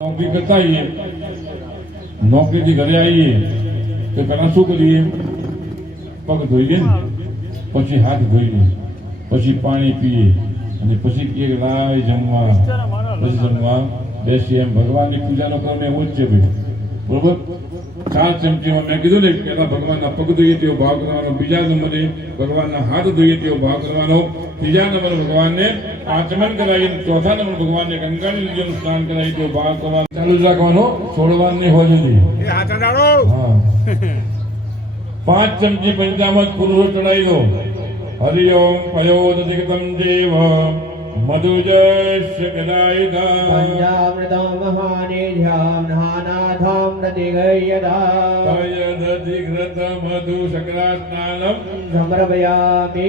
નોકરી કરતા આવીએ, નોકરીથી ઘરે આવીએ તો પહેલા શું કરીએ? પગ ધોઈએ ને, પછી હાથ ધોઈએ, પછી પાણી પીએ અને પછી એક લાય જમવા, પછી જમવા બેસીએ. એમ ભગવાનની પૂજાનો ક્રમ એવો જ છે ભાઈ, બરોબર? 4 ચમચીમાં મેં કીધું ને, પહેલા ભગવાનના પગ ધોઈએ તેવો ભાવ કરવાનો, બીજા નંબરે ભગવાનના હાથ ધોઈએ તેવો ભાવ કરવાનો, ત્રીજા નંબરે ભગવાનને આચમન કરાવી, ચોથા નંબર ભગવાનને ગંગાની નદીનું સ્નાન કરાવી તેવો ભાવ કરવાનો. ચાલુ જ રાખવાનો, છોડવાનું નહીં હોય સુધી. હા 5 ચમચી પંચામૃત પુરુષો ચડાવી દો. હરિ ઓમ પયોદધિકતમ દેવ મધુજસ્ય ગદાયિતા પંચામૃતમ મહાનિધ્યામ નાનાથમ પ્રતિગય્યતા તયદધિકૃત મધુ શકરાસ્નાનમ સમર્પયામિ.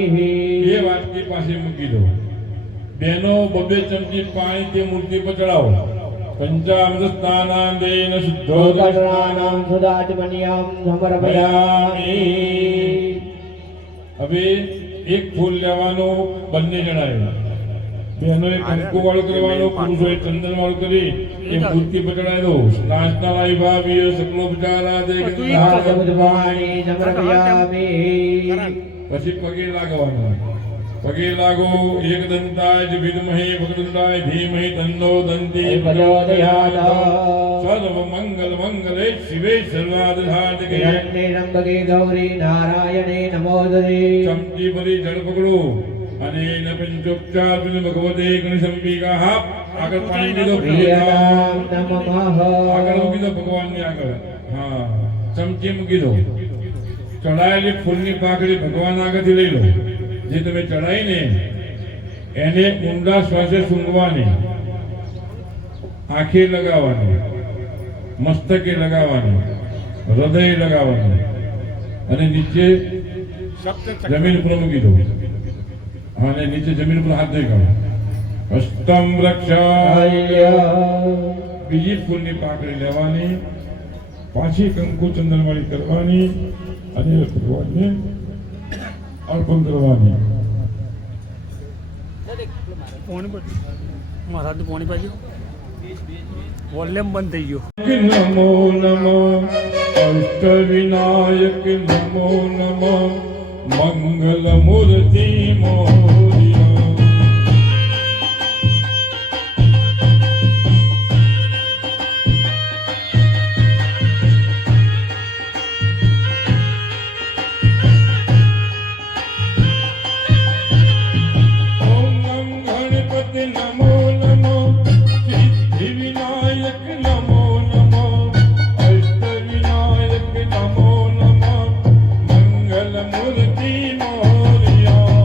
એ વાટકી પાસે મૂકી દો. બેનો 2 ચમચી પાણી તે મૂર્તિ પર ચડાવો. પંચામૃત સ્નાનાંદેન શુદ્ધોદર્શનાનામ સુદાત્મન્યમ સમર્પયામિ. હવે એક ફૂલ લેવાનો, બંને જણાય. બહેનોએ કંકુ વાળું કરવાનું, પુરુષોએ ચંદન વાળું કરી એ મૂર્તિ પર ચડાવી દો. નાસ્તા ભાવીય સકલોપચારા દે સમર્પયામિ. પછી પગે લાગવાનું. પગે લાગો. એકદંતાય વિદ્મહે વક્રતુંડાય ધીમહિ તન્નો દંતી પ્રચોદયાત. સર્વ મંગલ મંગલે શિવે સર્વાર્થસાધકે. હિરણ્યંબકે ગૌરી નારાયણે નમોસ્તુતે. ચમચી ભરી જળ પકડો અને એના પંચોપચાર ભગવતે ગણેશંબિકા. આગળ પાણી પીધો, પ્રિયરામ નમઃ. આગળ મૂકી દો ભગવાનની આગળ. હા ચમચી મૂકી દો. ચડાયેલી ફૂલની પાકડી ભગવાન આગળથી લઈ લો. જે તમે ચડાઈને એને ઊંડા શ્વાસે સૂંઘવાની, આંખે લગાવવાની, મસ્તકે લગાવવાની, હૃદય લગાવવાનું અને નીચે જમીન પર મૂકી દો. અને નીચે જમીન પર હાથ ધોઈ કાઢો. હસ્તમ રક્ષાય. બીજી ફૂલની પાકડી લેવાની, પાછી કંકુ ચંદન વાળી કરવાની અને ભગવાનને અર્પણ કરવાની. પોણી બાજુ વોલ્યુમ બંધ થઈ ગયો. નમો નમઃ અષ્ટવિનાયક નમો નમઃ મંગલ મૂર્તિ મોરિયા. ઓમ નમ ગણપતિ નમો નમઃ સિદ્ધિ વિનાયક નમો નમઃ અષ્ટવિનાયક નમો નમઃ મંગલ મૂર્તિ મોરિયા.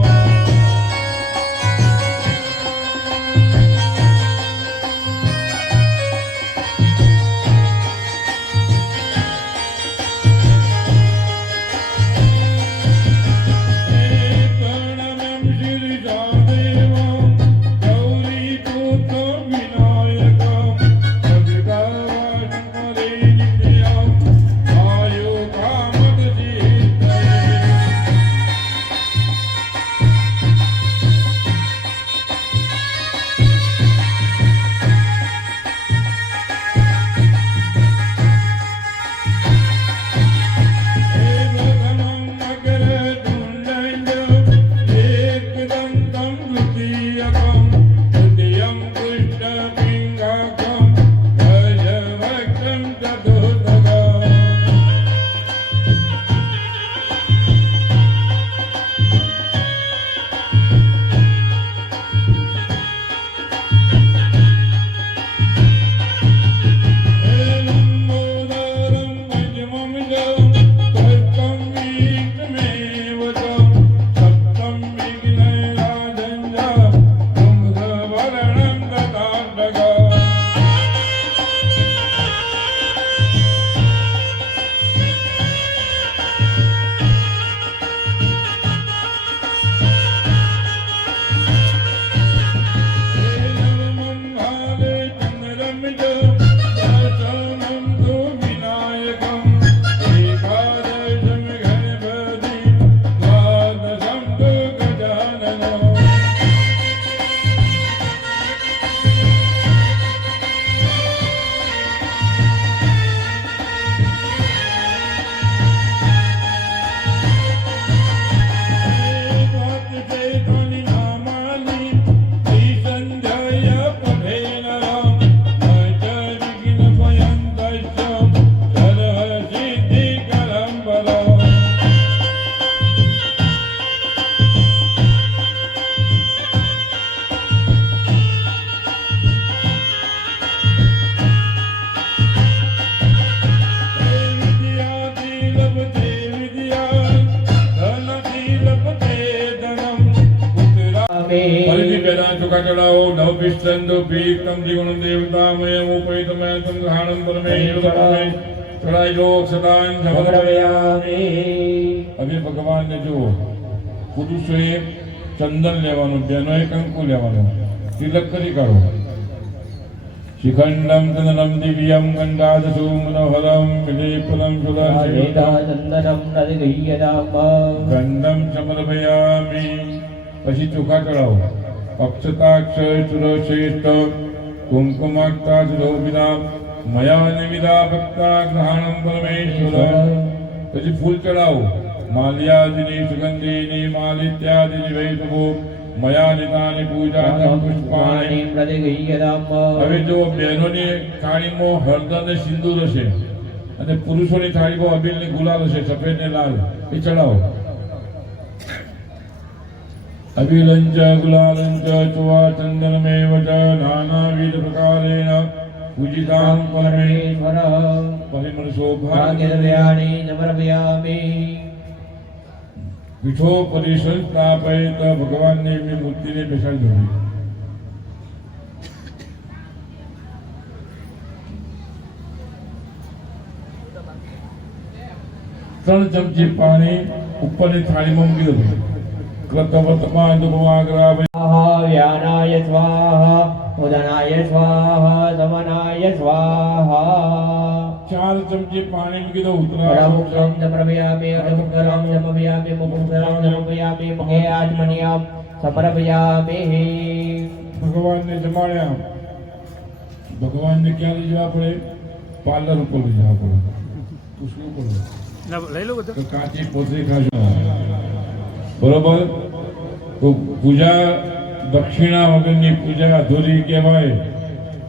ચોખા ચડાવો નવ પિષ્ટંદો પીક્તમ જીવનમ દેવતામયમ ઉપૈતમયતમ ગ્રહણમ પરમેશ્વરમે ચડાઈ લો સદાન સમર્પયામિ હવે ભગવાનને જુઓ પુરુષોએ ચંદન લેવાનું બહેનોએ કંકુ લેવાનું તિલક કરી કરો શિખંડમ ચંદનમ દિવ્યમ ગંગાદસુમ મનોહરમ વિલેપનમ વેદાનંદનમ નદગહ્યનામ ગંધમ સમર્પયામિ પછી ચોખા ચડાવો અક્ષતાક્ષર ચુરશ્રેષ્ઠ કુમકુમાક્ષા ચુરોબિના મયા નિમિદા ભક્તા ગ્રહણમ પરમેશ્વર પછી ફૂલ ચડાવો માલ્યાદિની સુગંધીની માલિત્યાદિની વૈષ્ણવો મયા નિતાની પૂજા પુષ્પાણી નદગહ્યનામ હવે જો બહેનોની થાળીમાં હળદર ને સિંદૂર હશે અને પુરુષોની થાળીમાં અબીલ ને ગુલાલ હશે સફેદ ને લાલ એ ચડાવો અબિલંચ ગુલાલંચ ચોવા ચંદનમેવ ચ નાનાવિધ પ્રકારેણ પૂજિતાં પરમેશ્વર પરિમળ સૌભાગ્ય ભાગ્યદ્રવ્યાણી સમર્પયામિ પીઠો પરિસર સ્થાપયત ભગવાનને એમની મૂર્તિને બેસાડી દો ત્રણ ચમચી પાણી ઉપરની થાળીમાં મૂકી દો કૃતવર્તમાન દુપમાગ્રાવે વ્યાનાય સ્વાહા ઉદનાય સ્વાહા સમનાય સ્વાહા 4 ચમચી પાણી મૂકી દો ઉતરા પરમુક્તમ સમર્પયામિ અડમુક્તમ સમર્પયામિ મુક્તમ સમર્પયામિ મગે આત્મનિયમ સમર્પયામિ ભગવાનને જમાડ્યા ભગવાનને ક્યાં લઈ જવા પડે પાર્લર ઉપર લઈ જવા પડે તો શું પડે લઈ લો બધું તો કાચી પોતરી ખાજો બરોબર તો પૂજા દક્ષિણા વગરની પૂજા અધૂરી કહેવાય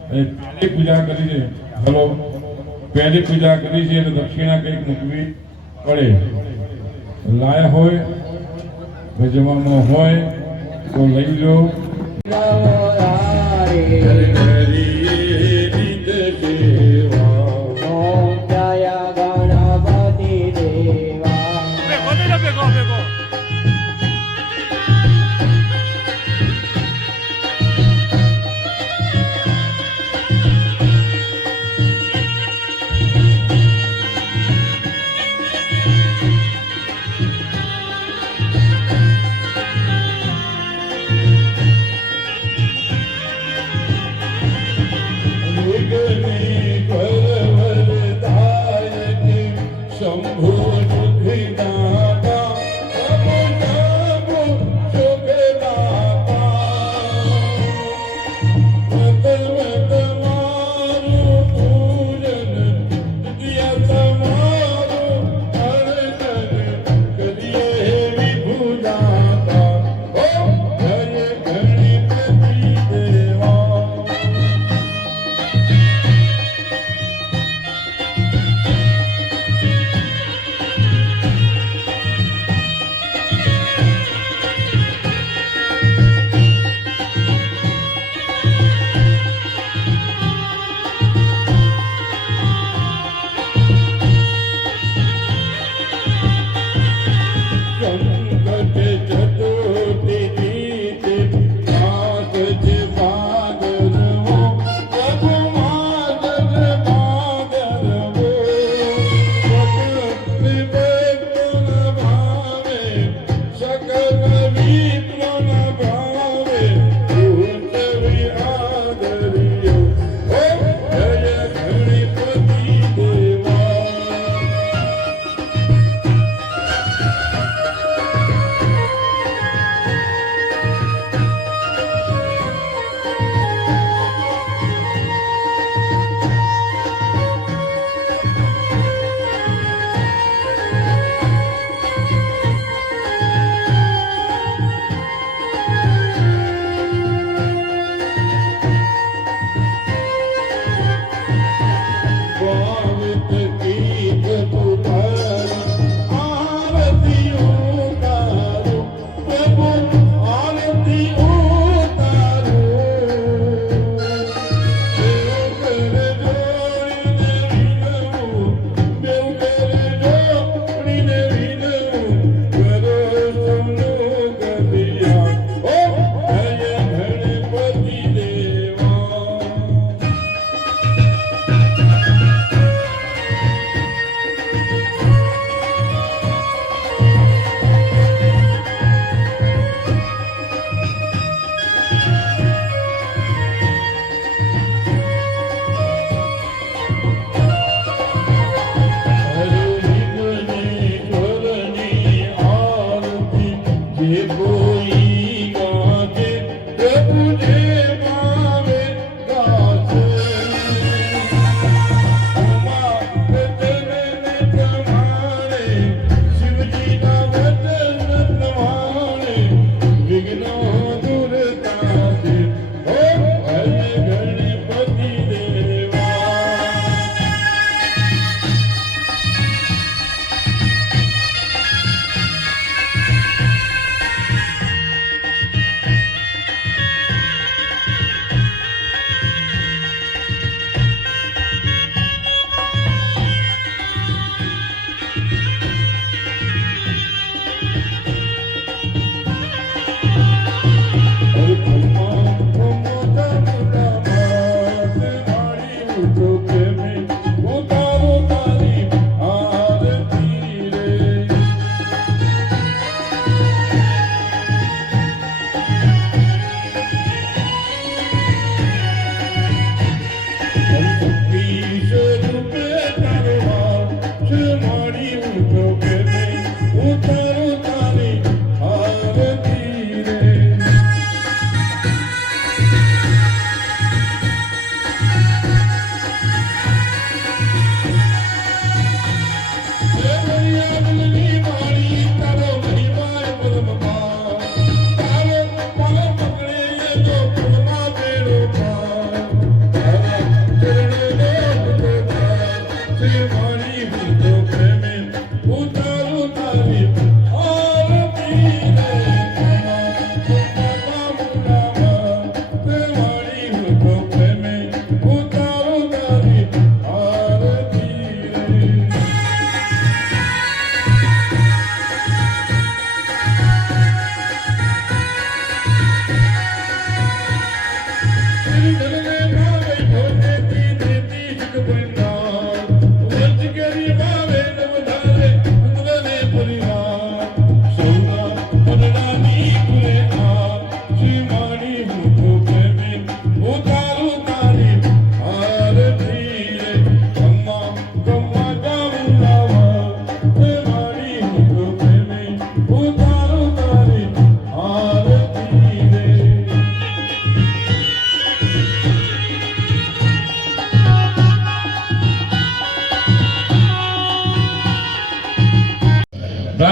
અને પહેલી પૂજા કરી છે હલો પહેલી પૂજા કરી છે તો દક્ષિણા કંઈક મૂકવી પડે લાયા હોય ભજવામાં હોય તો લઈ લો ઓમ જય ગણપતિ દેવા ભેગો થઈ જાઓ, ભેગો ભેગો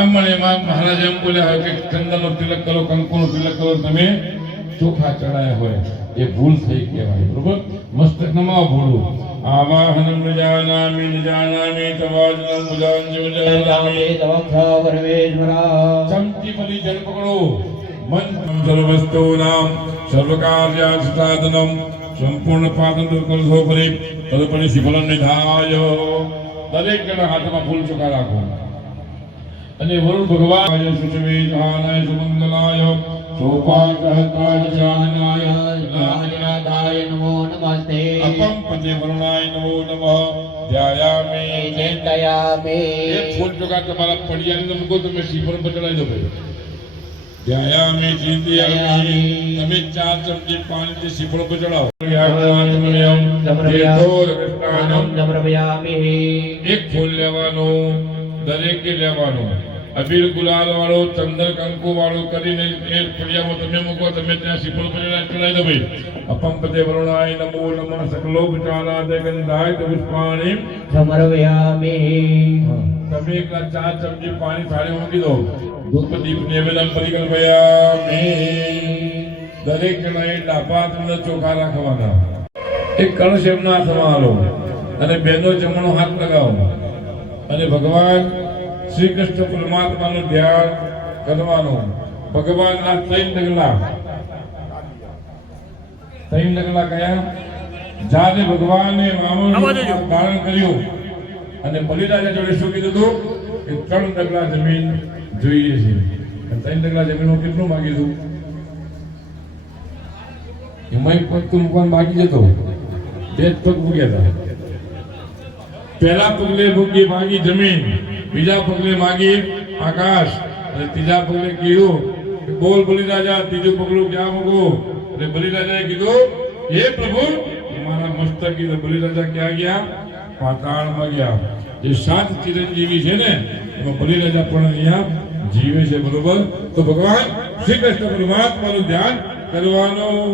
બ્રાહ્મણ એમાં મહારાજ એમ બોલ્યા હોય કે ચંદનનો તિલક કરો, કંકુનો તિલક કરો, તમે ચોખા ચડાયા હોય એ ભૂલ થઈ કહેવાય. બરોબર? મસ્તક નમાવ ભૂલું. આવાહનમ નિજાનામિ નિજાનામિ તવાજનમ મુજાંજિ ચમચી ભરી જળ પકડો. મન સર્વસ્તોનામ સર્વકાર્યાસાધનમ સંપૂર્ણ પાદન કલશો પરી તદપરી શિફલમ નિધાય. દરેક જણા હાથમાં ફૂલ ચોખા રાખો અને વરુણ ભગવાન સુષવે જહાનાય સુમંગલાય સૌભાગ્યહતાય નારાયણાય નમો નમસ્તે અપમ પદે વરુણાય નમો નમઃ ધ્યાયામિ ચિંતયામિ એક ફૂલ ચોખા તમારા પડિયાની અંદર મૂકો, તમે શિફળ પર ચડાવી દો ભાઈ. ધ્યાયામિ ચિંતયામિ તમે 4 ચમચી પાણીથી શિફળ પર ચડાવો. એક ફૂલ લેવાનું, દરેકે લેવાનું. અબીર ગુલાલ વાળો, ચંદન કંકુ વાળો કરીને એ પડિયામાં તમે મૂકો, તમે ત્યાં શિફળ પર ચડાવી દો ભાઈ. અપમ પદે વરુણાય નમો નમઃ સકલોપચારાદે ગંધાય પુષ્પાણિ સમર્પયામિ. તમે એકલા 4 ચમચી પાણી થાળી મૂકી દો. ધૂપ દીપ નિવેદન પરિકલ્પયામિ. દરેક જણાએ ડાબા હાથમાં ચોખા રાખવાના. એક કળશ એમના હાથમાં આલો અને બેનો જમણો હાથ લગાવો અને ભગવાન શ્રી કૃષ્ણ પરમાત્માનું ધ્યાન કરવાનું. ભગવાનના 3 ડગલા કયા? જ્યારે ભગવાને વામન ધારણ કર્યું અને બલિરાજા જોડે શું કીધું હતું કે 3 ડગલા જમીન જોઈએ છે. 3 ડગલા જમીન કેટલું માંગ્યું હતું? એમાં એક પગ તો મૂકવાનું બાકી જતો, 2 જ પગ મૂક્યા હતા. પહેલા પગલે માગી જમીન, બીજા પગલે માગી આકાશ અને ત્રીજા પગલે કીધું કે બોલ બલિરાજા, ત્રીજું પગલું ક્યાં મૂકું? એટલે બલિરાજાએ કીધું હે પ્રભુ મારા મસ્તક. બલિરાજા ક્યાં ગયા? પાતાળમાં ગયા. જે 7 ચિરંજીવી છે ને એમાં બલિરાજા પણ અહીંયા જીવે છે. બરોબર? તો ભગવાન શ્રી કૃષ્ણ પરમાત્માનું ધ્યાન કરવાનું.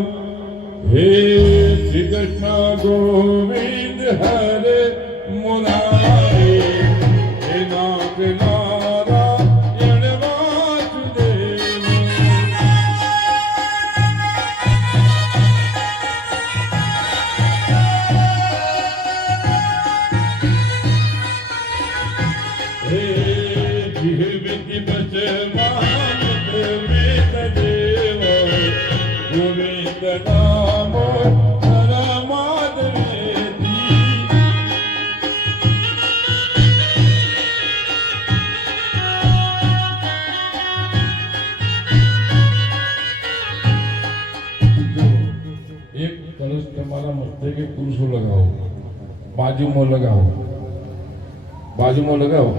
હે શ્રી કૃષ્ણ ગોવિંદ હરે મુરારી હે નાથ નારાયણ વાસુદેવ. હે જીવતિ બચમાન વેદ દેવ ગોવિંદ નામ પુરુષો લગાવો, બાજુમાં લગાવો,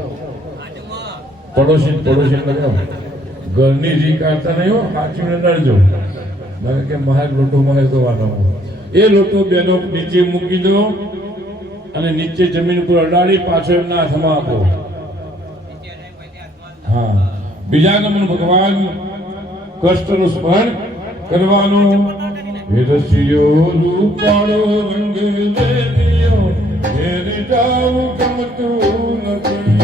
પડોશી લગાવો. ઘરની રી કાઢતા નહીં હો, સાચવીને નડજો. કે મારે લોટો મારે ધોવાનો. એ લોટો બેનો નીચે મૂકી દો અને નીચે જમીન ઉપર અડાડી પાછો એમના હાથમાં આપો. હા, બીજા નંબર ભગવાન કૃષ્ણનું સ્મરણ કરવાનું. વિરસિયો રૂપાળો રંગ લેરિયો ઘેર જાવું ગમતું નથી.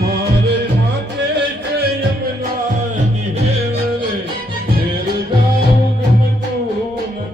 મારે માથે છે યમુનાની હેર રે ઘેર જાવું ગમતું નથી.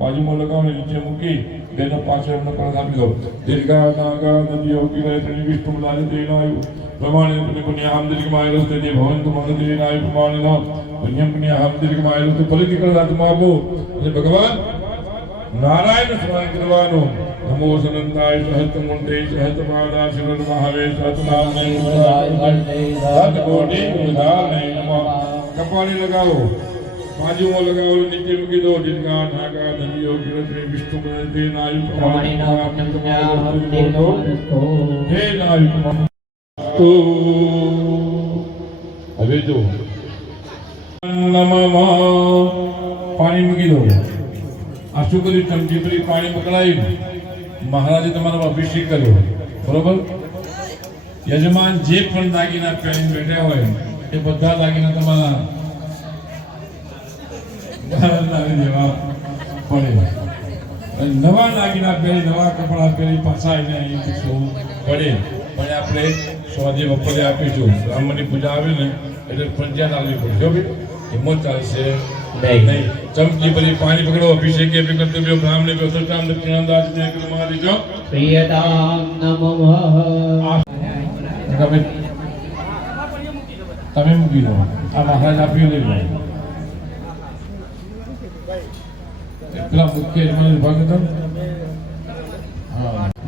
બાજુમાં લગાવો ને નીચે મૂકી બેનો પાછળ એમનો કળશ આપી દો. દીર્ઘા નાગા નદીઓ કિરાય વિષ્ણુ લાલ દેનાયુ પ્રમાણે પુણ્યામ દીર્ઘમાં રસ્તે દે ભવંત મહાદેવનાય પ્રમાણે પુણ્યામ દીર્ઘમાં રસ્તે ફરીથી કળશામાં આપો અને ભગવાન નારાયણ સ્મરણ કરવાનું. નમો સનંતાય સહસ્તમૂર્તે સહસ્તપાદા શિવર મહાવે સહસ્તનારાયણ સહસ્તકોટિ ઉદાહરણે નમઃ. કપાળી લગાવો. બાજુમાં લગાવેલું નીચે મૂકી દો દીર્ઘા ઢાકા દંડીઓ ગિરત્રી વિષ્ણુ ગણત્રી નાયુ હે નાયુ હવે જો પાણી મૂકી દો આ શું કર્યું ચમચી ભરી પાણી પકડાયું મહારાજે તમારો અભિષેક કર્યો બરોબર યજમાન જે પણ દાગીના પહેરીને બેઠા હોય એ બધા દાગીના તમારા દેવા પડે નવા દાગીના પહેરી નવા કપડા પહેરી પાછા આવીને અહીં પૂછવું પડે પણ આપણે સ્વાદે બપોરે આપીશું બ્રાહ્મણની પૂજા આવે ને એટલે ફરજિયાત આવવી પડશે જો ભાઈ એમ ચાલશે નહીં ચમચી ભરી પાણી પકડો અભિષેક કર્તવ્ય બ્રાહ્મણે પ્રતિષ્ઠામ દક્ષિણાદાસ ને કૃમાદી જો પ્રિયતામ નમઃ તમે મૂકી દો આ મહારાજ આપ્યું લઈ લો એટલા મુખ્ય યજમાન ભગત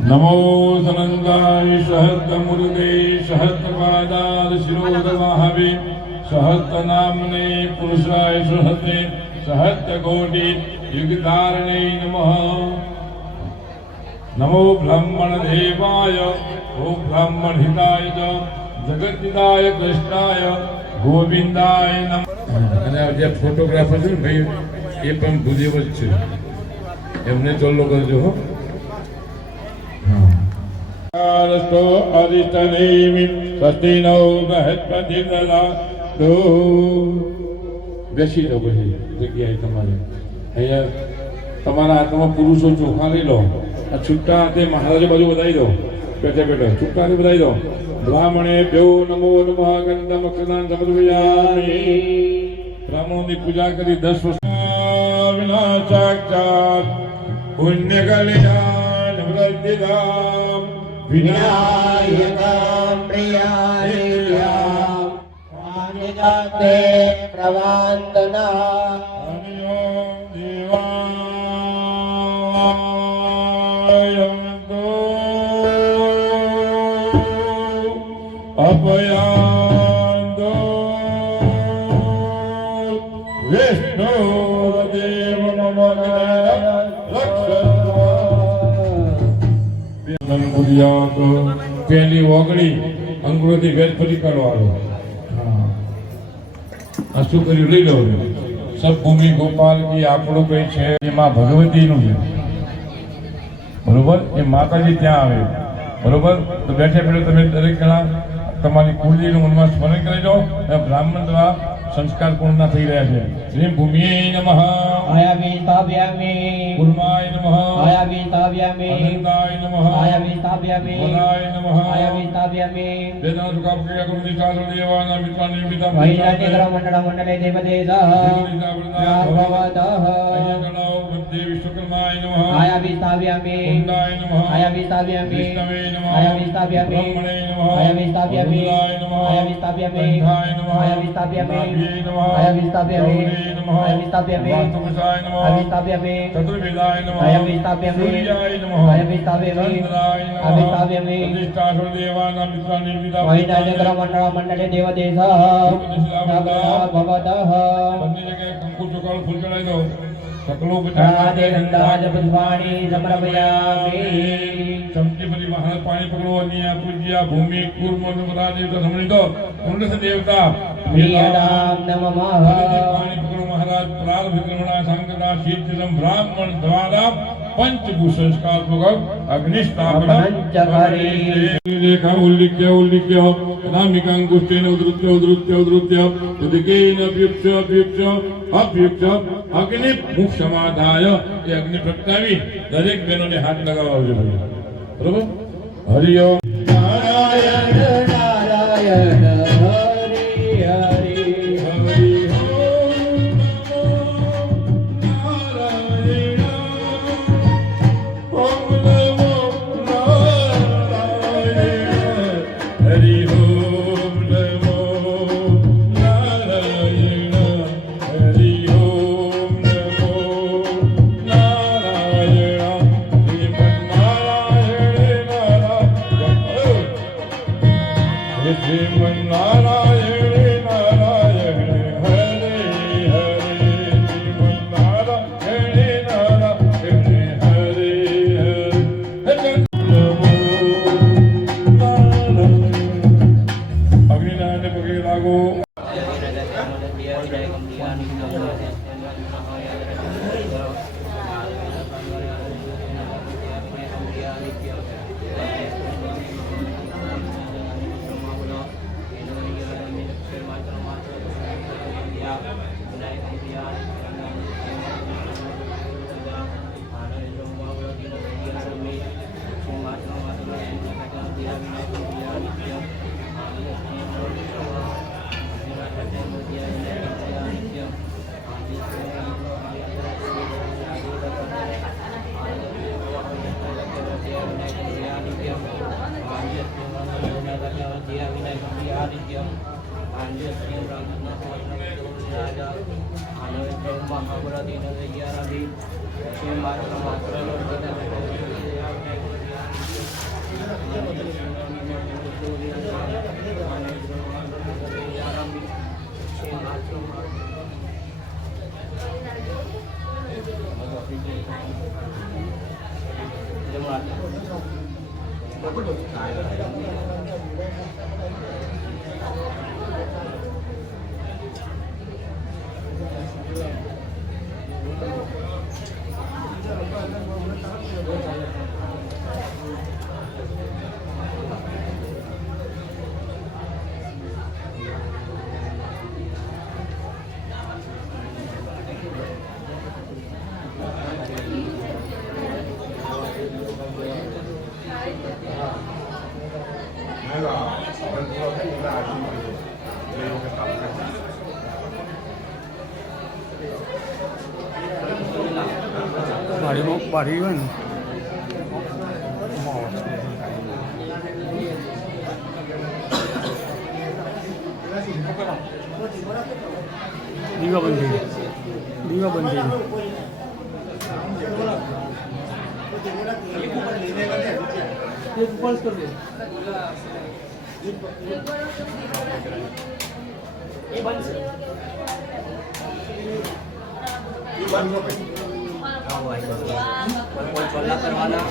નમો સનંદાય સહસ્ત મુરુગે સહસ્ત પાદાર શિરોદવાહવે સહસ્ત નામને પુરુષાય સહસ્તે સહસ્ત કોટિ યુગધારણે નમઃ નમો બ્રહ્મણ દેવાય ઓ બ્રાહ્મણ હિતાય ચ જગતહિતાય કૃષ્ણાય ગોવિંદાય નમઃ અને જે ફોટોગ્રાફર છે ને ભાઈ એ પણ ભૂદેવ જ છે એમને ચોલ્લો કરજો હો આરસ્તો અરિષ્ટનેમિ સ્વસ્તિનો બૃહસ્પતિર્દદા તો બેસી જાઓ પછી જગ્યાએ તમારે અહીંયા તમારા હાથમાં પુરુષો ચોખા લઈ લો આ છૂટા હાથે મહારાજે બાજુ વધારી દો બેઠે બેઠે છૂટા હાથે વધારી દો બ્રાહ્મણે ભ્યો નમો નમઃ ગંધમ અક્ષરાન સમર્પયામિ બ્રાહ્મણોની પૂજા કરી 10 વર્ષ વિનાશાક્ષાત પુણ્ય કલ્યાણ વૃદ્ધિદામ વિનાયકામ પ્રિયાય વાણિજાતે પ્રવાંદના અનિયોમ દેવાય અભયાન્તો વિષ્ણુ દેવ મમ રક્ષ પહેલી ઓગળી અંગુરોથી વેદ ફરી કાઢવાનો આ શું કર્યું લઈ લો સબ ભૂમિ ગોપાલ કી આપણું કઈ છે એમાં ભગવતીનું છે બરોબર એ માતાજી ત્યાં આવે બરોબર તો બેઠે બેઠે તમે દરેક જણા તમારી કુળદેવીનું મનમાં સ્મરણ કરી દો અને બ્રાહ્મણ દ્વારા સંસ્કાર પૂર્ણ થઈ રહ્યા છે શ્રી ભૂમિએ નમઃ આયામિ સ્થાપ્યામિ કુર્માય નમઃ આયામિ સ્થાપ્યામિ અનંતાય નમઃ આયામિ સ્થાપ્યામિ વદાય નમઃ આયામિ સ્થાપ્યામિ વેદાંત સુખાપ્રિય કરુણિ સાધુ દેવાના મિત્રાનિ પિતા વૈરાગ્યગ્રહ મંડળ મંડલે દેવદેસઃ ભગવતઃ દેવી શુક્રમાય નમઃ આયામિ સ્થાપ્યામિ કુંડાય નમઃ આયામિ સ્થાપ્યામિ વિષ્ણવે નમઃ આયામિ સ્થાપ્યામિ બ્રહ્મણે નમઃ આયામિ સ્થાપ્યામિ અરુણાય નમઃ આયામિ સ્થાપ્યામિ કંઠાય નમઃ આયામિ સ્થાપ્યામિ નાભ્યે નમઃ આયામિ સ્થાપ્યામિ ગૌરી નમઃ આયામિ સ્થાપ્યામિ વાસ્તુપુષાય નમઃ આયામિ સ્થાપ્યામિ ચતુર્વેદાય નમઃ આયામિ સ્થાપ્યામિ સૂર્યાય નમઃ આયામિ સ્થાપ્યામિ ચંદ્રાય નમઃ આયામિ સ્થાપ્યામિ પ્રતિષ્ઠાસુર દેવાના મિત્રાનિ પિતા વૈરાગ્યગ્રહ મંડળ મંડલે દેવદેસઃ ભગવતઃ બંને જગ્યાએ કંકુ ચોખાળ ફૂલ ચડાવી દો સકલો રાધે ગંધાજ પુષ્પાણી સમર્પયામિ ચમચી બધી મહારાજ પાણી પકડો અન્ય પૂજ્ય ભૂમિ કુર્મ બધા દેવતા સમણી દો કુંડસ દેવતા પ્રિયદામ નમઃ પાણી પકડો મહારાજ પ્રાર્થ વિક્રમણા સંકટા શીતમ બ્રાહ્મણ દ્વારા પંચભૂ સંસ્કાર પૂર્વક અગ્નિસ્થાપન રેખા ઉલ્લિખ્ય નામિકાંગુષ્ઠેન ઉદ્રુત્ય ઉદકેન અભ્યુક્ષ અગ્નિ મુખ સમાધાય એ અગ્નિ પ્રગટાવી દરેક બહેનોને હાથ લગાવવા જોઈએ બરોબર હરિ ઓમ નારાયણ નારાયણ હરિ હરિ હરિ ઓમ નારાયણ હરિ ઓમ નમો નારાયણ હરિ ઓમ નમો નારાયણ શ્રીમન નારાયણ નારાયણ હરે હરે લોકો બારી હોય ને દીવા બંધ થઈ દીવા બંધ થઈ કરવાના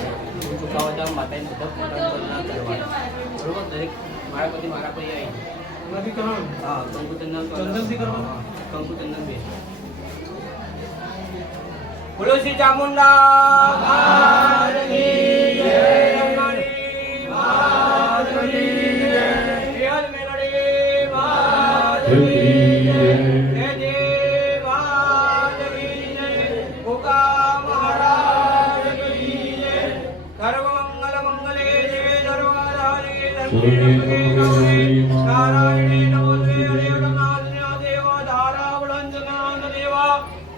ચુકાવતા માતાની બધા કરવાના બરોબર દરેક મારા પછી મારા પછી આવી હા કંકુચંદન કંકુચંદન બે બોલો શ્રી ચામુંડા મહારાજની જય અંબાણી મહારાજની જય રિયલ મેલડી મહારાજની જય જય દેવ મહારાજની જય ગોગા મહારાજની જય સર્વ મંગલ મંગલે દેવે સર્વાધારે ધન્યે નારાયણે નમોસ્તે હરે નારાયણ દેવા ધારાવળંજનાન દેવા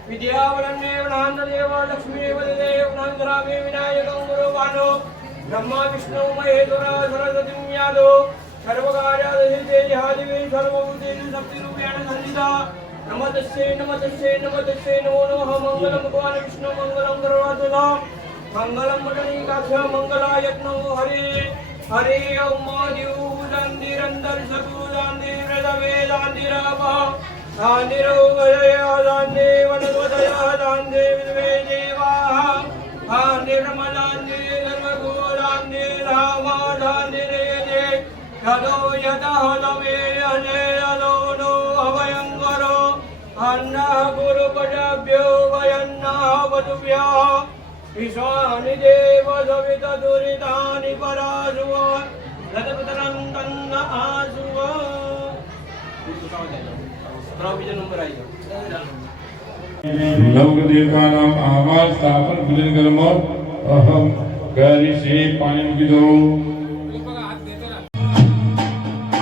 વિદ્યાવળને વણાંદ દેવ લક્ષ્મી વદેવ નંદરામે વિનાયકં ગુરુવાનો બ્રહ્મા વિષ્ણુ મહેશ્વર સરસ્વતી યાદો સર્વકાર્યાદિતે જહાદિવે સર્વભૂતેષુ શક્તિરૂપેણ સંસ્થિતા નમસ્તે નમસ્તે નમસ્તે નમો નમઃ મંગલમ ભગવાન વિષ્ણુ મંગલમ ગરુડાધ્વજા મંગલમ મદનીકાક્ષ મંગલાયત્નો હરે હરે ઓમ દિવ્યંદિરંદર સતુદાંદિર વેદાંદિરાભા Handirugaya Dande Vanadvadaya Dande Vidve Devaha Handirmadande Dharmagurande Rama Dande Rede Yado Yataha Dame Ane Adono Abhayangaro Anna Guru Padabhyo Vayanna Vadubhya Vishwani Deva Savita Duritani Parasuva Ladapatarantanna Asuva નવગ્રદેવતાનામ આવાસ સ્થાપન પૂજન કર્મ અહમ કરીશે પાણી મૂકી દો.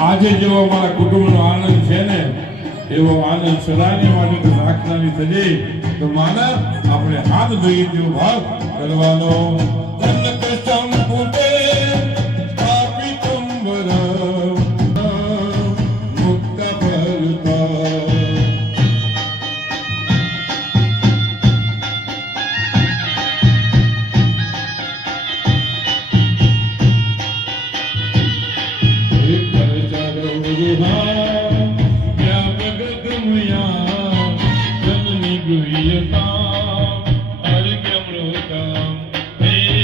આજે જેવો અમારા કુટુંબનો આનંદ છે ને એવો આનંદ સદાની માટે રાખનારી થજે તો માનવ આપણે હાથ ધોઈએ તેવો ભાવ કરવાનો. Hey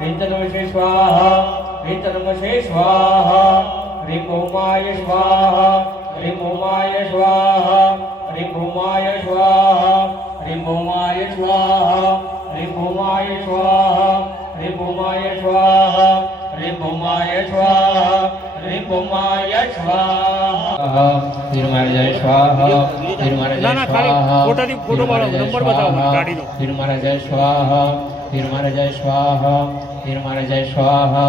ह्रीं तन्वसे स्वाहा ह्रीं तन्वसे स्वाहा ह्रीं ओमाय स्वाहा ह्रीं ओमाय स्वाहा ह्रीं ओमाय स्वाहा ह्रीं ओमाय स्वाहा ह्रीं ओमाय स्वाहा ह्रीं ओमाय स्वाहा ह्रीं ओमाय स्वाहा ह्रीं ओमाय स्वाहा हीर मारे जय स्वाहा हीर मारे जय ના ના ખાલી स्वाहा ફોટોથી ફોટો પાડો નંબર બતાવો ગાડીનો हीर मारे जय स्वाहा हीर मारे जय स्वाहा हीर मारे जय स्वाहा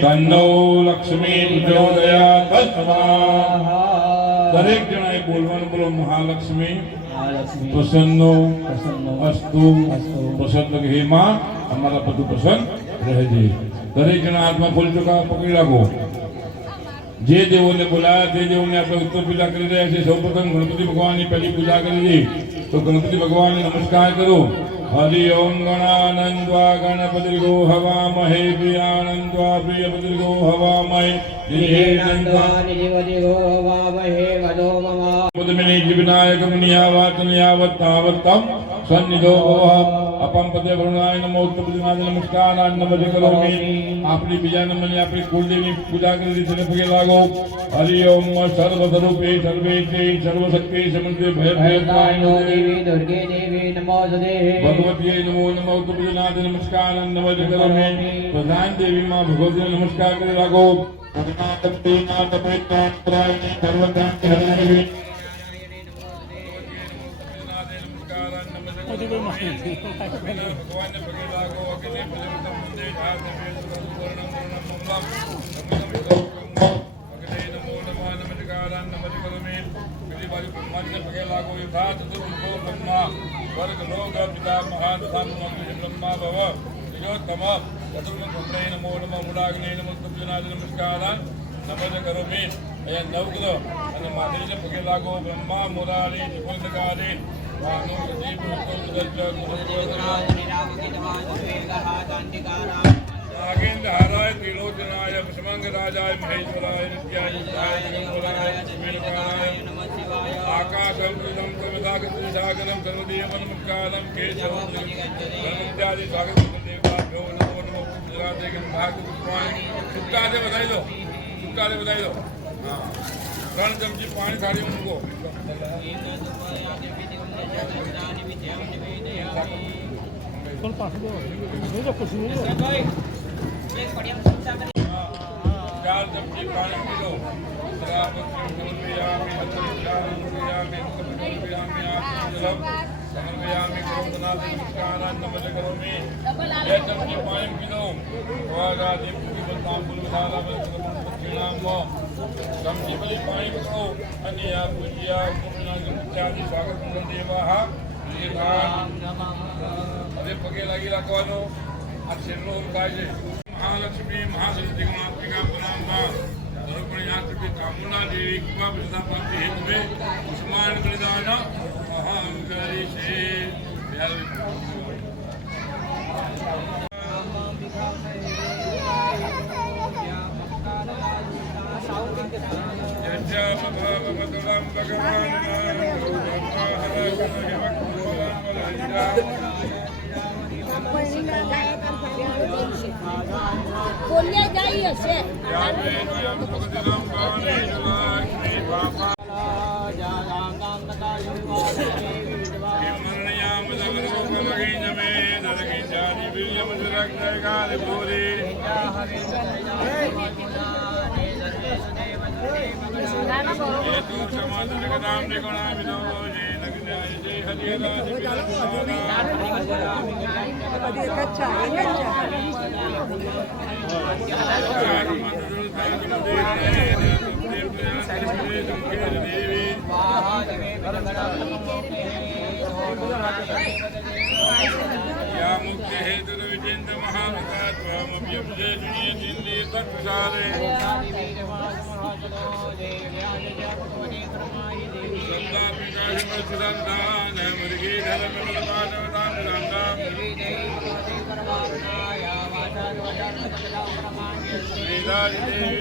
તન્નો લક્ષ્મી પ્રચોદયાત સ્વાહા. દરેક જણાએ બોલવાનું. બોલો મહાલક્ષ્મી પ્રસન્નો અસ્તુ. પ્રસન્ન કે હે માં અમારા બધું પ્રસન્ન રહેજે. દરેક જણા હાથમાં ફૂલ ચોખા પકડી રાખો. જે દેવોને બોલાયા તે દેવોને આપણે ઉત્તર પૂજા કરી રહ્યા છીએ. સૌપ્રથમ ગણપતિ ભગવાનની પહેલી પૂજા કરી છે, તો ગણપતિ ભગવાનને નમસ્કાર કરો. હરિ ઓમ ગણાનંદ્વા ગણપતિર્ગો હવામહે પ્રિયાનંદ્વા પ્રિયપતિર્ગો હવામહે વિનાયક મુનિયાવત સન્નિધો ભવ. અપમ પદે વરુણાય નમો ઉત્તરપતિનાથ નમસ્કાર નમસ્તે કરોમી. આપણી બીજા નંબરની આપણી કુળદેવી પૂજા કરી દીધી પગે લાગો. હરિ ઓમ સર્વ સ્વરૂપે સર્વેતે સર્વશક્તિ સમંતે ભયભયતાય દેવી દુર્ગે દેવી નમોસ્તે ભગવતીય નમો નમો ઉત્તરપતિનાથ નમસ્કાર નમસ્તે કરોમી. પ્રધાન દેવી માં ભગવતીને નમસ્કાર કરી લાગો. ભગવાનને પગે લાગો. અગ્નિ પ્રજ્વલિતમ મંદિર ધાર્તે વેદવર્ણમ નમો નમઃ નમસ્કારાન નમસ્તે કરોમી. બીજી બાજુ બ્રહ્માને પગે લાગો. યથાર્થ મુખો બ્રહ્મા વર્ગ લોક પિતા મહાન બ્રહ્મા ભવ તિયોત્તમ ચતુર્મુખ બ્રહ્મણે નમો નમઃ મૂઢાગ્ને નમો તબ્જનાદ નમસ્કારાન નમસ્તે કરોમી. અહીંયા નવગ્રહ અને માધવીને પગે લાગો. બ્રહ્મા મુરારી ત્રિપુરનકારી ભાનુ પ્રદીપ नागेंद्र हाराय त्रिलोचनाय समंग राजाय महेश्वराय नित्याय जगन्नाथाय वीरकाय आकाशं कृतं तमसागरं सर्वदेवं मुक्तालं केशवं धर्मत्यादि स्वागत देवताभ्यो नमो नमो गुजराते के भाग पुष्पाणि सुक्का से बधाई दो हाँ 3 चमची पानी थाली में मूको પણ પાછું જો ખુશી 4 चमची पानी पी लो समर्पयामि करोनादि नमस्कारान् नमस्ते करोमि 2 चमची पानी पी लो वादादि तांबूल मसाला दक्षिणामो चमची बड़ी पानी पकड़ो अन्या पूज्या इत्यादि स्वागत देवाः अरे पगे लगी लागવાનો આ છેલ્લો થાય છે મહાલક્ષ્મી મહાસરસ્વતી ગણાત્મિકા પ્રણામમાં સર્વપણ્યાસ્ત્રી ચામુંડા દેવી કૃપા પ્રસાદાપ્રાપ્તિ હેતુવે ઉષ્માન બલિદાન અહં કરીશે બોલ્યા જાય હશે या मुक्ति हेतु विचिंत महामकात्वामभ्युपजे सुनियतिन्दे तत्प्रसारे सत्ता पिताशमसुरन्दान मृगे धर्ममलपादवतानुरङ्गाम् वेदादिदेवी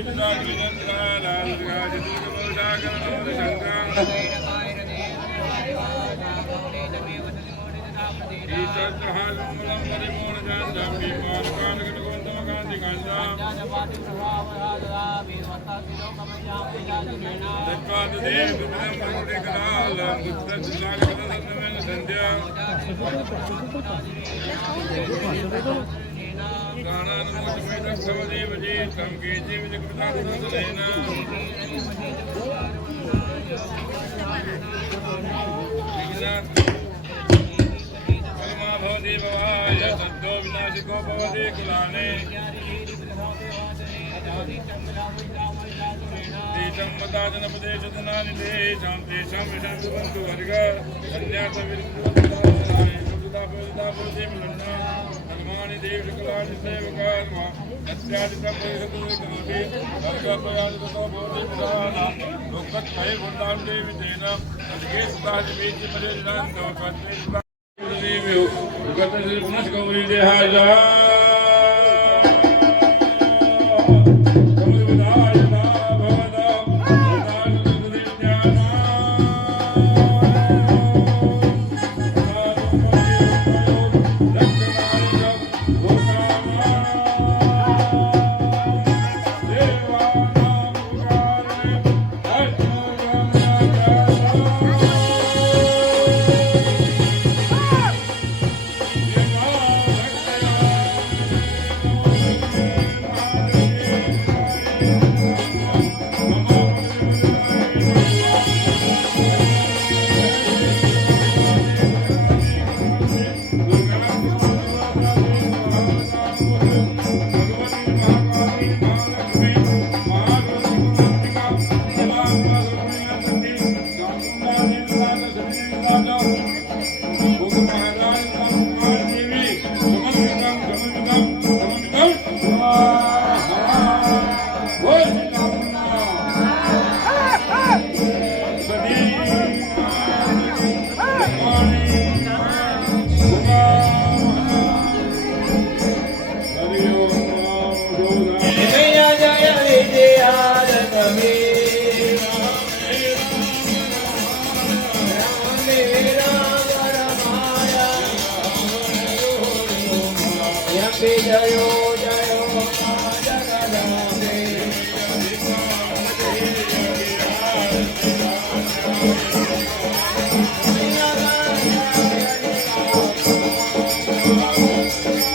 सद्दो विनाशिको भवति कुलाने तेषं मदाजनपदेशतनानि तेषां तेषां विषं सुबन्धु वर्ग हनुमानि देवशुक्लानि सेवकार्म यस्यादितं परिषदुकमपि वर्गप्रयादितो भवति पुराणा लोकत्रये गुण्डां देवि तेन अधिके सुतादिवेद्यपरिजनान्तो कत्रे गतश्री पुनः गौरी देहाय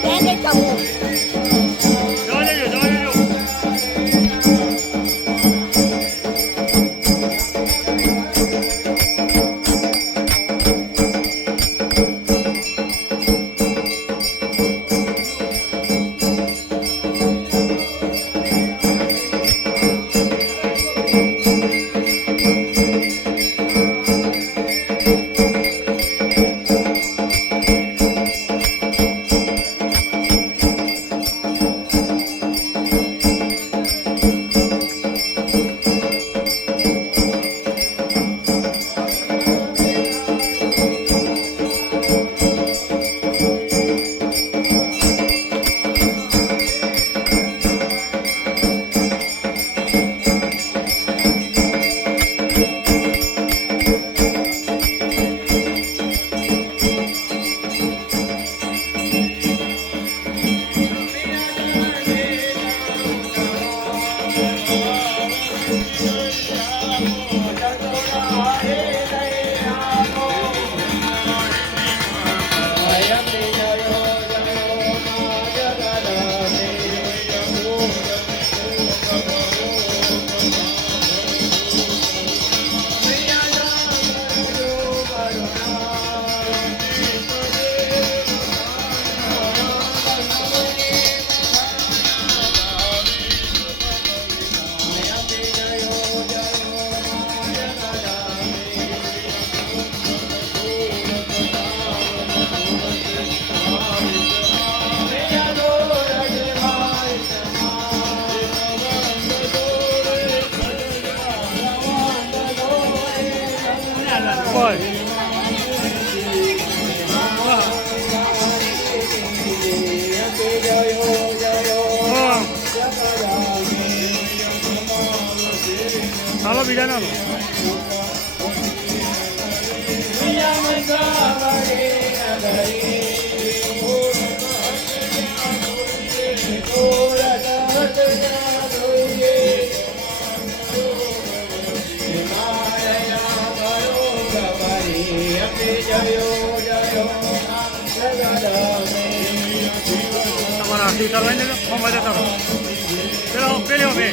એને કહું ચાલો બીજા ના તમારા આરતી ઉતારવાની ને મજા કરો પેલો બે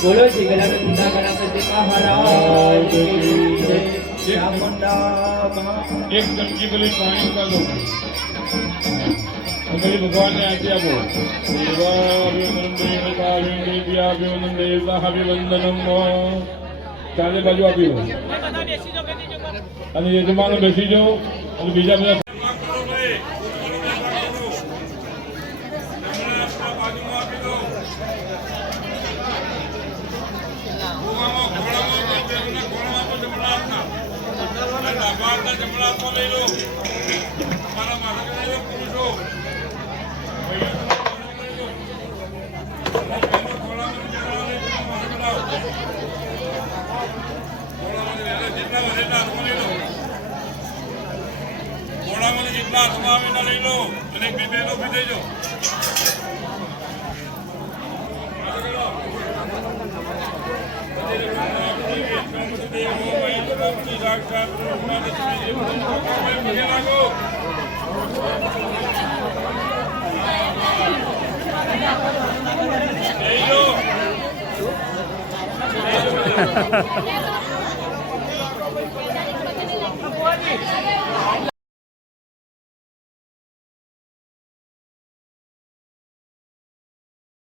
બોલો શ્રી ગણાનંદ ગણપતિ મહારાજ કી જય. एक चमची गली पानी का दो मेरे भगवान ने आज्ञा आपको देवाभिवंदनम देवताभिवंदनम देवताभिवंदनम ચારે બાજુ આપી દો અને યજમાનો બેસી જાઓ અને બીજા બધા જેટલા હાથમાં આવે એના લઈ લો અને એક બે બેનો બી દેજો Ha ha ha.